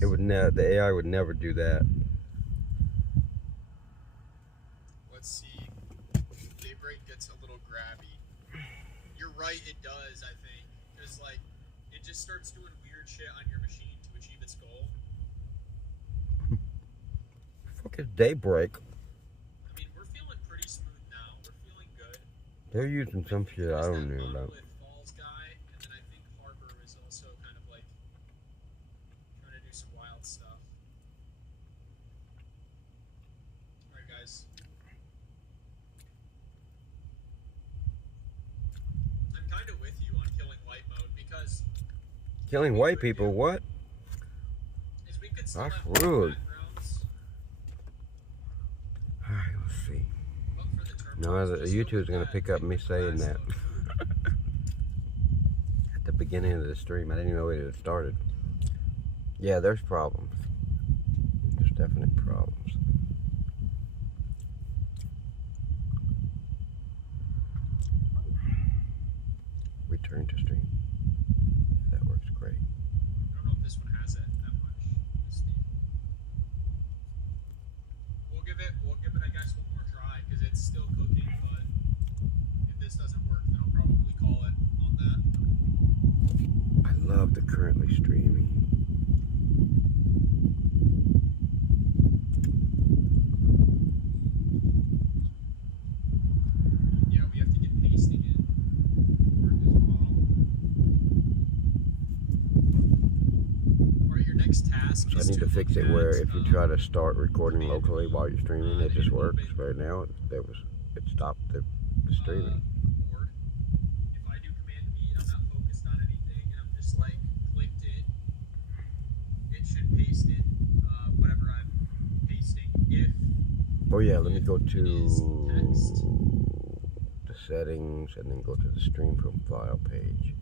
It would the AI would never do that. Let's see. Daybreak gets a little grabby. You're right, it does, I think. Because, like, it just starts doing weird shit on your machine to achieve its goal. Fuck is Daybreak? I mean, we're feeling pretty smooth now. We're feeling good. They're using some shit I don't know about. Monolith Falls guy, and then I think Harbor is also kind of like trying to do some wild stuff. Alright, guys. I'm kind of with you on killing white mode because. Killing white people? What? Is we could still That's have rude. backgrounds. Alright, let's see. But for the term No, YouTube's gonna pick up me saying that. At the beginning of the stream, I didn't even know it had started. Yeah, there's problems. There's definite problems. Return to stream. That works great. I don't know if this one has it that much. We'll give it, I guess, one more try because it's still cooking. But if this doesn't work, then I'll probably call it on that. I love the currently streaming. Yeah, we have to get pasting in to work as well. Alright, your next task So I is need to fix it where if you at, try to start recording locally while you're streaming, it just works. Right now, it stopped the streaming. board. If I do Command V and I'm not focused on anything and I'm just like clicked in, it should paste in whatever I'm pasting. If Oh yeah, let me go to text, the settings and then go to the stream from file page.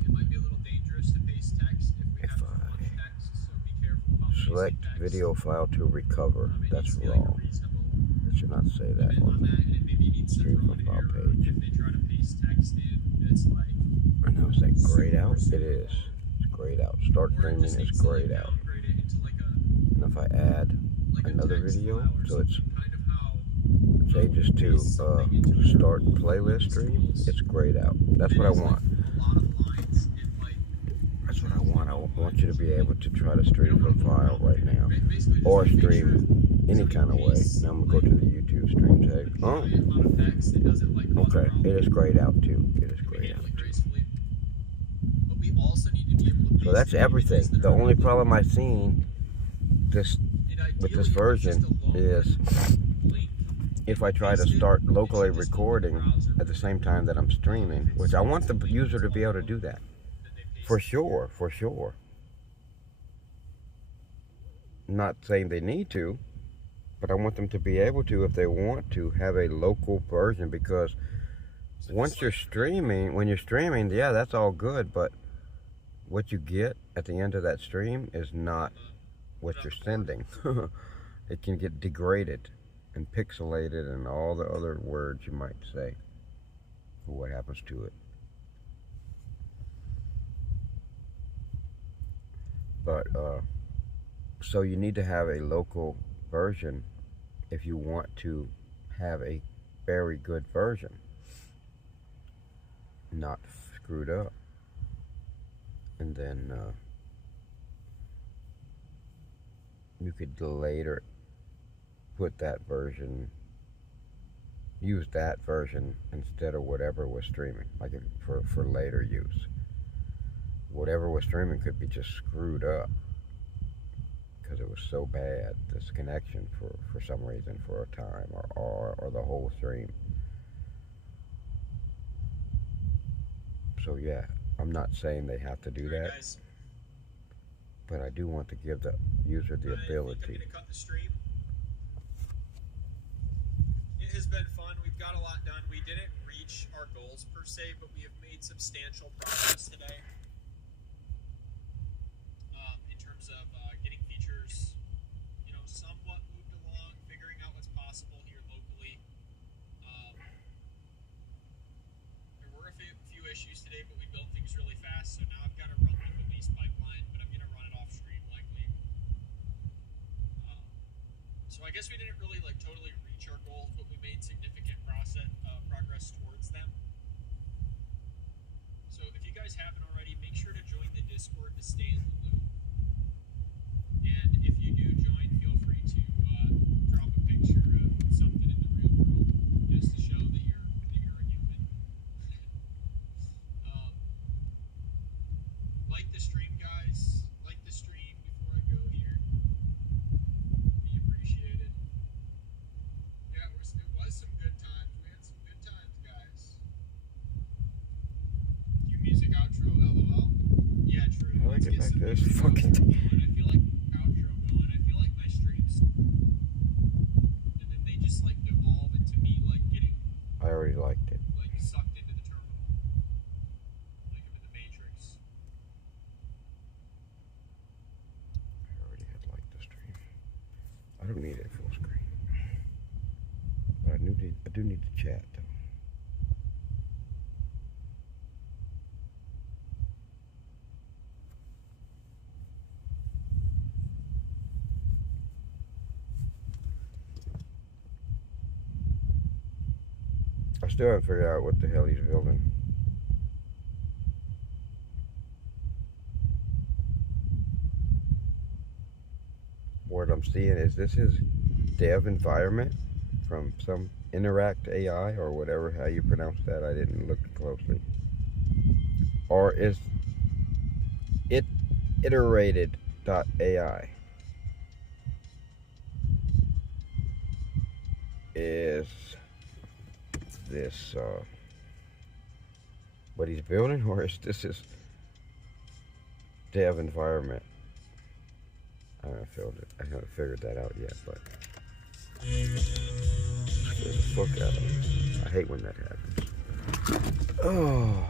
it might be a little dangerous to paste text if we have too much text, so be careful about Select pasting text. video file to recover. That's wrong. It should not say that on the stream from file page. If they try to paste text in, it's like. I know, is that grayed out? It is. It's grayed out. Start streaming is grayed out. And if I add another video, so it changes to start playlist stream, it's grayed out. That's what I want. That's what I want. I want you to be able to try to stream from file right now, or stream any kind of way. Now I'm gonna go to the YouTube stream tag. Oh, okay. It is grayed out too. It is grayed out too. So that's everything. The only problem I've seen with this version is if I try to start locally recording at the same time that I'm streaming, which I want the user to be able to do that. For sure, for sure. Not saying they need to, but I want them to be able to, if they want to, have a local version, because once you're streaming, when you're streaming, yeah, that's all good, but what you get at the end of that stream is not what you're sending. It can get degraded and pixelated and all the other words you might say for what happens to it. But so you need to have a local version if you want to have a very good version, not screwed up. And then you could later put that version, use that version instead of whatever was streaming, like for later use. Whatever was streaming could be just screwed up because it was so bad, this connection for some reason, for a time, or the whole stream. So yeah, I'm not saying they have to do that, but I do want to give the user the ability. I'm gonna cut the stream. It has been fun. We've got a lot done. We didn't reach our goals per se, but we have made substantial progress today. In terms of getting features, somewhat moved along, figuring out what's possible here locally. There were a few issues today, but we built things really fast. So now I've got to run the release pipeline, but I'm going to run it off stream likely. So I guess we didn't really like totally reach our goals, but we made significant progress towards them. So if you guys haven't already, make sure to join the Discord to stay in the loop. And if you do join, feel free to drop a picture of something in the real world just to show that you're a human. Like the stream, guys. Like the stream before I go here. Be appreciated. Yeah, it was some good times. We had some good times, guys. Cue music outro, LOL. Yeah, true. How do I Let's get get back some to this music fucking outro thing? going. I feel like outro going. I feel like my streams, and then they just like devolve into me like getting I already liked it. like sucked into the terminal, like I'm in the Matrix. I already had liked the stream. I don't need it full screen. But I do need to chat though. I still haven't figured out what the hell he's building. What I'm seeing is this his dev environment from some Interact AI or whatever how you pronounce that. I didn't look closely. Or is it iterated.ai? Is this what he's building, or is this his dev environment? I haven't figured that out yet, but scares the fuck out of me. I hate when that happens. Oh,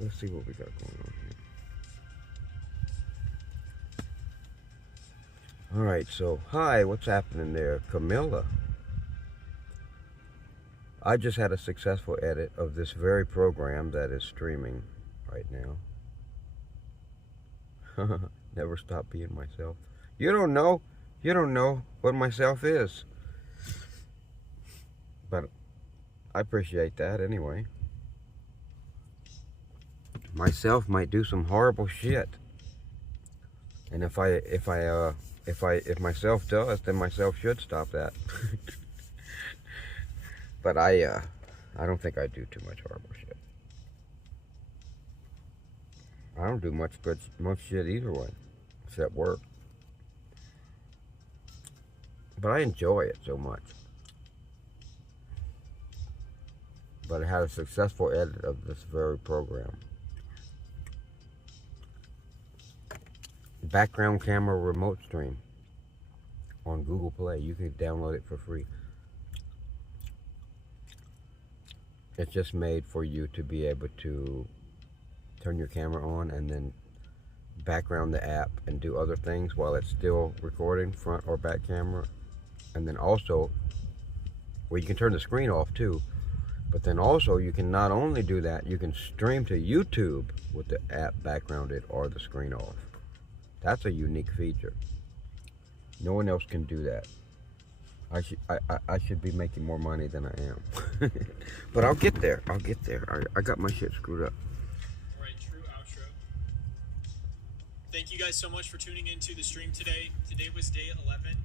let's see what we got going on here. All right, so hi, what's happening there, Camilla? I just had a successful edit of this very program that is streaming right now. Never stop being myself. You don't know what myself is. But I appreciate that anyway. Myself might do some horrible shit. And if myself does, then myself should stop that. But I don't think I do too much horrible shit. I don't do much shit either way, except work. But I enjoy it so much. But I had a successful edit of this very program. Background camera remote stream on Google Play. You can download it for free. It's just made for you to be able to turn your camera on and then background the app and do other things while it's still recording, front or back camera. And then also, well, you can turn the screen off too, but then also you can not only do that, you can stream to YouTube with the app backgrounded or the screen off. That's a unique feature. No one else can do that. I should be making more money than I am. But I'll get there. I got my shit screwed up. Alright, true outro. Thank you guys so much for tuning into the stream today. Today was day 11.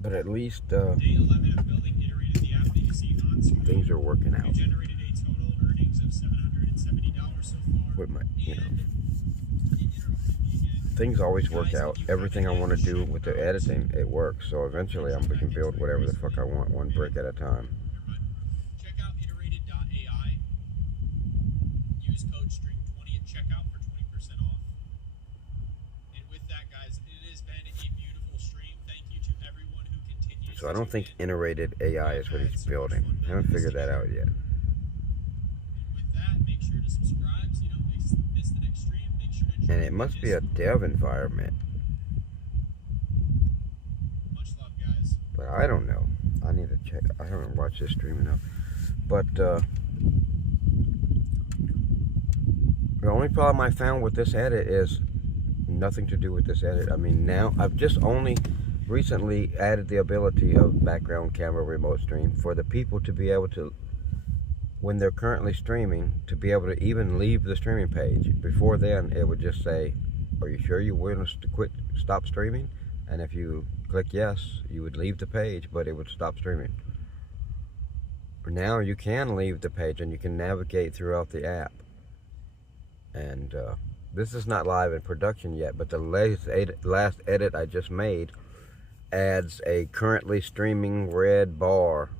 But at least Day 11 of building Iterated, the app that you see on screen. things are working out. We generated a total earnings of $770 so far. With my, you know, And it interrupted me again. things always work out. Everything I want to do with the editing, it works. So eventually we can build whatever the fuck I want, one brick at a time. Check out iterated.ai. Use code STREAM20 at checkout for 20% off. And with that, guys, it has been a beautiful stream. Thank you to everyone who continues. So I don't think iterated AI is what he's building. I haven't figured that out yet. And with that, make sure to subscribe so you don't miss the next stream. Make sure to join And it must be a dev environment. Much love, guys. But I don't know. I need to check. I haven't watched this stream enough. But the only problem I found with this edit is nothing to do with this edit. I mean, now I've just only recently added the ability of background camera remote stream for the people to be able to, when they're currently streaming, to be able to even leave the streaming page. Before then, it would just say, are you sure you want us to stop streaming? And if you click yes, you would leave the page, but it would stop streaming. Now you can leave the page and you can navigate throughout the app. And this is not live in production yet, but the last edit I just made adds a currently streaming red bar,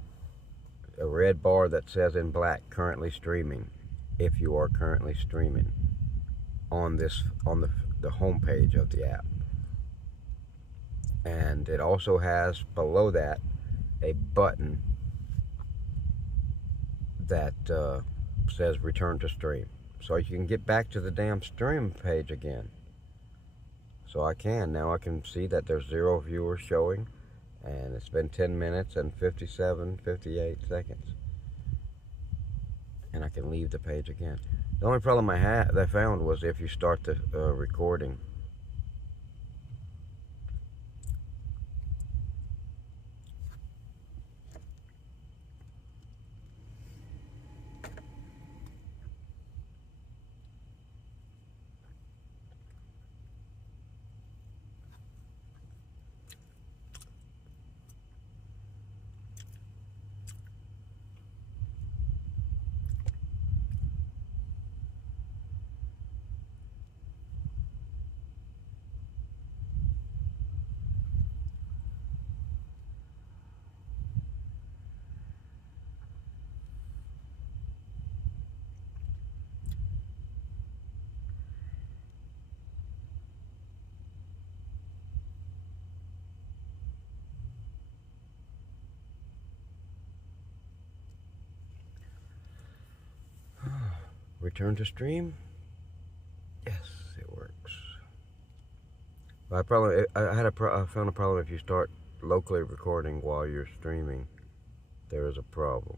a red bar that says in black, currently streaming, if you are currently streaming on the home page of the app. And it also has below that a button that says return to stream, so you can get back to the damn stream page again. So I can see that there's 0 viewers showing, and it's been 10 minutes and 58 seconds, and I can leave the page again. The only problem I found was if you start the recording. Return to stream? Yes, it works. But I found a problem if you start locally recording while you're streaming. There is a problem.